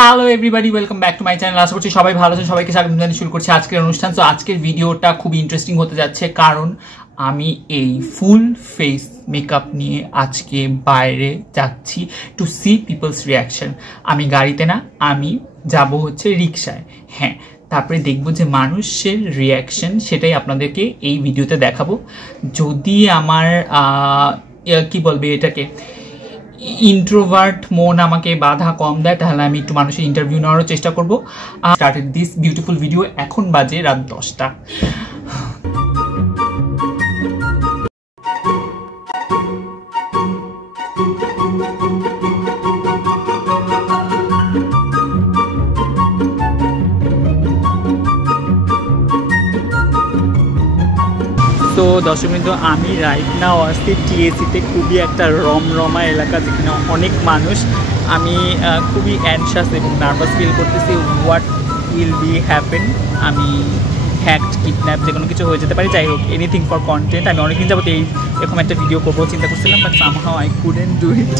Hello everybody, welcome back to my channel. আশা করছি সবাই ভালো আছেন। সবাইকে স্বাগত জানিয়ে শুরু করছি আজকের অনুষ্ঠান। তো আজকের ভিডিওটা খুব ইন্টারেস্টিং হতে যাচ্ছে, কারণ আমি এই ফুল ফেস মেকআপ নিয়ে আজকে বাইরে যাচ্ছি টু সি পিপলস রিয়াকশন। আমি গাড়িতে না, আমি যাব হচ্ছে রিক্সায়। হ্যাঁ, তারপরে দেখবো যে মানুষের রিয়াকশন, সেটাই আপনাদেরকে এই ভিডিওতে দেখাবো। যদি আমার কি বলবে এটাকে, ইন্ট্রোভার্ট মন আমাকে বাধা কম দেয়, তাহলে আমি একটু মানুষের ইন্টারভিউ নেওয়ারও চেষ্টা করবো। Started this beautiful video. এখন বাজে রাত 10টা। তো দর্শক বিন্দু, আমি রাইট নাও আসছি টিএসিতে, খুবই একটা রমরমা এলাকা যেখানে অনেক মানুষ। আমি খুবই অ্যানশাস এবং নার্ভাস ফিল করতেছি। হোয়াট উইল বি হ্যাপেন, আমি হ্যাকড, কিডন্যাপ, যে কোনো কিছু হয়ে যেতে পারি। যাই হোক, এনিথিং ফর কন্টেন্ট। আমি অনেকদিন যাবত এরকম একটা ভিডিও করবো চিন্তা করছিলাম, but somehow I couldn't do it.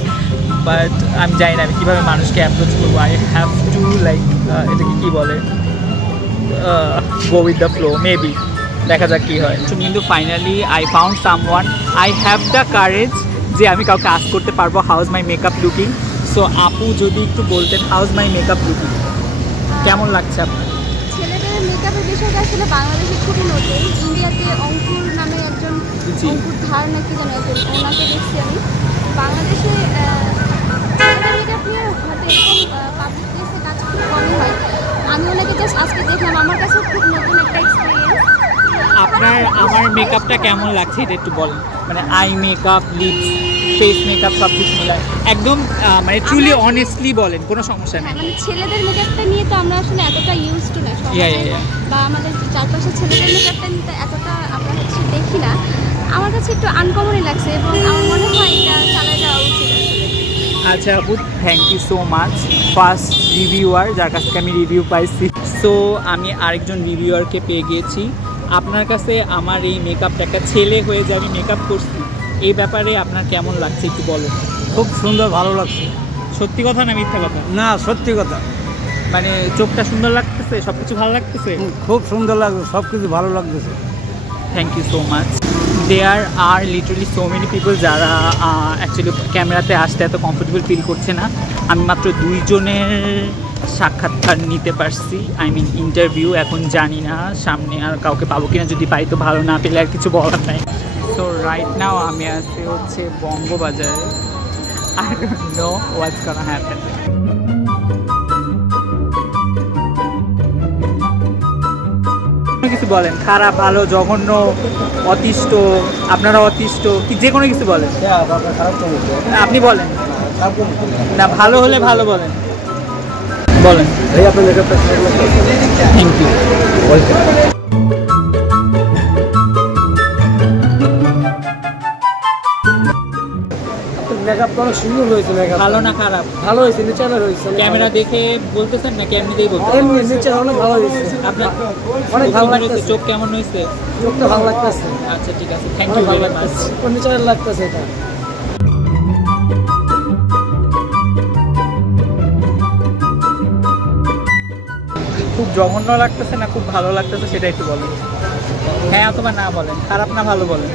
But আমি জানি না আমি কীভাবে মানুষকে অ্যাপ্রোচ করবো। আই হ্যাভ টু লাইক, এটাকে কী বলে, go with the flow. Maybe দেখা যাক কী হয়। কিন্তু finally I found someone. I have the courage যে আমি কাউকে আস্ক করতে পারবো হাউজ মাই মেকআপ লুকিং। সো আপু যদি একটু বলতেন, হাউজ মাই মেকআপ লুকিং, কেমন লাগছে আপনার? ছেলেদের মেকআপের বিষয়টা আসলে বাংলাদেশে খুবই নতুন। ইন্ডিয়াতে অঙ্কুর নামে একজন, অঙ্কুর ধার নাকি যেন একজন, ওনাকে দেখছি আমি। বাংলাদেশে ছেলেদের মেকআপ নিয়ে হয়তো এরকম পাবলিক প্লেসে কাজ খুব কমই হয়। আমি ওনাকে জাস্ট আজকে দেখলাম, আমার কাছেও খুব নতুন একটা এক্সপিরিয়েন্স। আপনার আমার মেকআপটা কেমন লাগছে এটা একটু বলেন। মানে eye makeup, lips, face makeup সব কিছু মিলায় একদম, মানে ট্রুলি অনেস্টলি বলেন, কোনো সমস্যা নেই। মানে ছেলেদের মেকআপটা নিয়ে তো আমরা আসলে এতটা ইউজ টু না, বা আমাদের চারপাশে ছেলেদের মেকআপটা নিতে এতটা আমরা হচ্ছে দেখি না। আমার কাছে একটু আনকমনই লাগছে এবং আমার মনে হয় এটা চালিয়ে যাওয়া উচিত আসলে। আচ্ছা আপু, thank you so much. First reviewer যার কাছ থেকে আমি রিভিউ পাইছি। সো আমি আরেকজন রিভিউয়ারকে পেয়ে গিয়েছি। আপনার কাছে আমার এই মেকআপটা, একটা ছেলে হয়ে যে আমি মেকআপ করছি, এই ব্যাপারে আপনার কেমন লাগছে একটু বলো। খুব সুন্দর, ভালো লাগছে। সত্যি কথা না মিথ্যা কথা? না, সত্যি কথা। মানে চোখটা সুন্দর লাগতেছে, সব কিছু ভালো লাগতেছে? খুব সুন্দর লাগছে, সব কিছু ভালো লাগতেছে। Thank you so much. There are literally so many people যারা অ্যাকচুয়ালি ক্যামেরাতে আসতে এত কমফোর্টেবল ফিল করছে না। আমি মাত্র 2 জনের সাক্ষাৎকার নিতে পারছি, আই মিন ইন্টারভিউ। এখন জানি না সামনে আর কাউকে পাবো কিনা, যদি পাই তো ভালো, না পেলে আর কিছু বলার নাই। সো রাইট নাও আমি আছি হচ্ছে বঙ্গবাজারে। I don't know what's gonna happen. কিছু বলেন, খারাপ, ভালো, জঘন্য, অতিষ্ঠ, আপনারা অতিষ্ঠ, কি যে কোনো কিছু বলেন। আপনি বলেন না, ভালো হলে ভালো বলেন, বলেন। Thank you. মেকআপটা অনেক সুন্দর হয়েছে। মেকআপ ভালো না খারাপ? ভালো হয়েছে, নেচারাল হয়েছে। ক্যামেরা দেখে বলতেছেন নাকি এমনিতেই বলতেছেন? এমনি নেচারাল, অনেক ভালো হয়েছে। আপনার অনেক ভালো লাগতেছে। চোখ কেমন হয়েছে? চোখটা ভালো লাগতেছে। আচ্ছা ঠিক আছে, thank you very much. Natural লাগতেছে এটা। খুব জঘন্য লাগতেছে না খুব ভালো লাগতেছে, সেটা একটু বলেন। হ্যাঁ অথবা না বলেন, খারাপ না ভালো বলেন,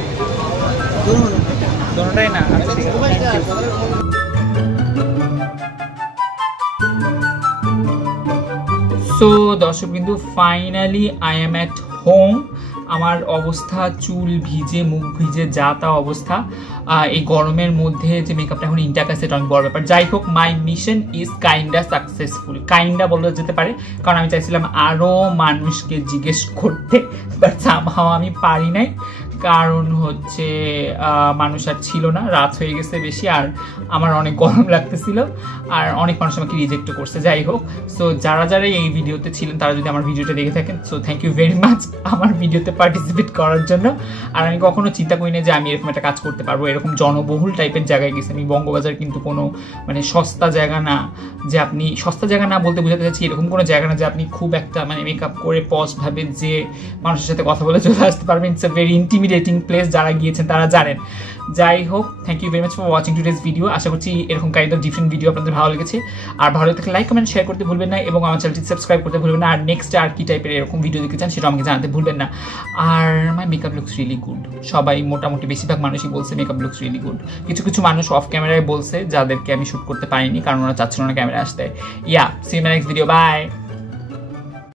দোনোটাই না। আচ্ছা ঠিক আছে, থ্যাংক ইউ। সো দর্শক বিন্দু, finally I am at home. আমার অবস্থা, চুল ভিজে, মুখ ভিজে, যা তা অবস্থা। এই গরমের মধ্যে যে মেকআপটা এখন ইনট্যাক্ট আছে, এটা অনেক বড় ব্যাপার। যাই হোক, মাই mission is kinda successful. Kinda বলা যেতে পারে, কারণ আমি চাইছিলাম আরও মানুষকে জিজ্ঞেস করতে, বাট সামহাও আমি পারি নাই। কারণ হচ্ছে মানুষ আর ছিল না, রাত হয়ে গেছে বেশি, আর আমার অনেক গরম লাগতেছিল, আর অনেক মানুষ আমাকে রিজেক্টও করছে। যাই হোক, সো যারা যারা এই ভিডিওতে ছিলেন তারা যদি আমার ভিডিওটা দেখে থাকেন, so thank you very much আমার ভিডিওতে পার্টিসিপেট করার জন্য। আর আমি কখনো চিন্তা করি না যে আমি এরকম একটা কাজ করতে পারবো। এরকম জনবহুল টাইপের জায়গায় গেছি আমি। বঙ্গবাজার কিন্তু কোনো মানে সস্তা জায়গা না, যে আপনি সস্তা জায়গা না বলতে বোঝাতে চাচ্ছি এরকম কোনো জায়গা না যে আপনি খুব একটা মানে মেকআপ করে পজ ভাবে যে মানুষের সাথে কথা বলে চলে আসতে পারবেন। It's a very intimate intimidating place, যারা গিয়েছেন তারা জানেন। যাই হোক, thank you very much for watching today's video. আশা করছি এরকম কাইন্ড অফ ডিফারেন্ট ভিডিও আপনাদের ভালো লেগেছে। আর ভালো লাগলে লাইক কমেন্ট শেয়ার করতে ভুলবেন না, এবং আমার চ্যানেলটি সাবস্ক্রাইব করতে ভুলবেন না। আর নেক্সট আর কি টাইপের এরকম ভিডিও দেখতে চান সেটা আমাকে জানাতে ভুলবেন না। আর my makeup looks really good, সবাই মোটামুটি বেশিরভাগ মানুষই বলছে মেকআপ লুকস রিয়েলি গুড। কিছু কিছু মানুষ অফ ক্যামেরায় বলছে, যাদেরকে আমি শ্যুট করতে পারিনি কারণ ওরা চাচ্ছিল না ক্যামেরা আসতে। Yeah, see you in my next video, by.